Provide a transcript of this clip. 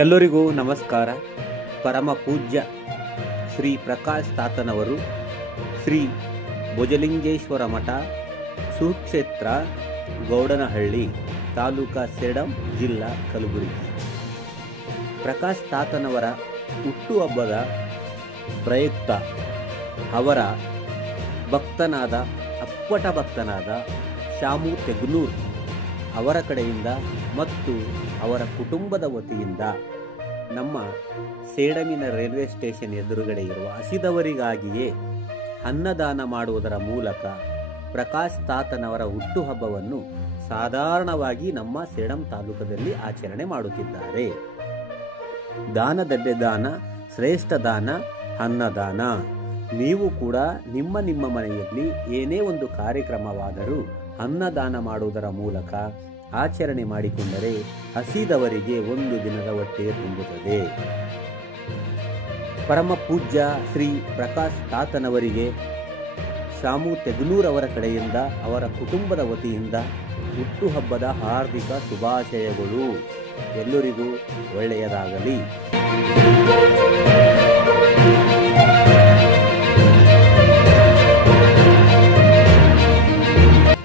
ಎಲ್ಲರಿಗೂ ನಮಸ್ಕಾರ. ಪರಮ ಪೂಜ್ಯ ಶ್ರೀ ಪ್ರಕಾಶ್ ತಾತನವರು ಶ್ರೀ ಭುಜಲಿಂಗೇಶ್ವರ ಮಠ, ಸುಕ್ಷೇತ್ರ, ಗೌಡನಹಳ್ಳಿ, ತಾಲೂಕಾ ಸೇಡಂ, ಜಿಲ್ಲಾ ಕಲಬುರಗಿ. ಪ್ರಕಾಶ್ ತಾತನವರ ಹುಟ್ಟುಹಬ್ಬದ ಪ್ರಯುಕ್ತ ಅವರ ಭಕ್ತನಾದ ಅಪ್ಪಟ ಭಕ್ತನಾದ ಶಾಮು ತೆಗ್ನೂರ್ ಅವರ ಕಡೆಯಿಂದ ಮತ್ತು ಅವರ ಕುಟುಂಬದ ವತಿಯಿಂದ ನಮ್ಮ ಸೇಡಮಿನ ರೈಲ್ವೆ ಸ್ಟೇಷನ್ ಎದುರುಗಡೆ ಇರುವ ಹಸಿದವರಿಗಾಗಿಯೇ ಅನ್ನದಾನ ಮಾಡುವುದರ ಮೂಲಕ ಪ್ರಕಾಶ್ ತಾತನವರ ಹುಟ್ಟುಹಬ್ಬವನ್ನು ಸಾಧಾರಣವಾಗಿ ನಮ್ಮ ಸೇಡಂ ತಾಲೂಕದಲ್ಲಿ ಆಚರಣೆ ಮಾಡುತ್ತಿದ್ದಾರೆ. ದಾನದಡ್ಡೆ ದಾನ, ಶ್ರೇಷ್ಠ ದಾನ, ಅನ್ನದಾನ. ನೀವು ಕೂಡ ನಿಮ್ಮ ನಿಮ್ಮ ಮನೆಯಲ್ಲಿ ಏನೇ ಒಂದು ಕಾರ್ಯಕ್ರಮವಾದರೂ ಅನ್ನದಾನ ಮಾಡುವುದರ ಮೂಲಕ ಆಚರಣೆ ಮಾಡಿಕೊಂಡರೆ ಹಸಿದವರಿಗೆ ಒಂದು ದಿನದ ಹೊಟ್ಟೆ ತುಂಬುತ್ತದೆ. ಪರಮ ಪೂಜ್ಯ ಶ್ರೀ ಪ್ರಕಾಶ್ ತಾತನವರಿಗೆ ಶಾಮು ತೆಗ್ನೂರ್ ಅವರ ಕಡೆಯಿಂದ ಅವರ ಕುಟುಂಬದ ವತಿಯಿಂದ ಹುಟ್ಟುಹಬ್ಬದ ಹಾರ್ದಿಕ ಶುಭಾಶಯಗಳು. ಎಲ್ಲರಿಗೂ ಒಳ್ಳೆಯದಾಗಲಿ.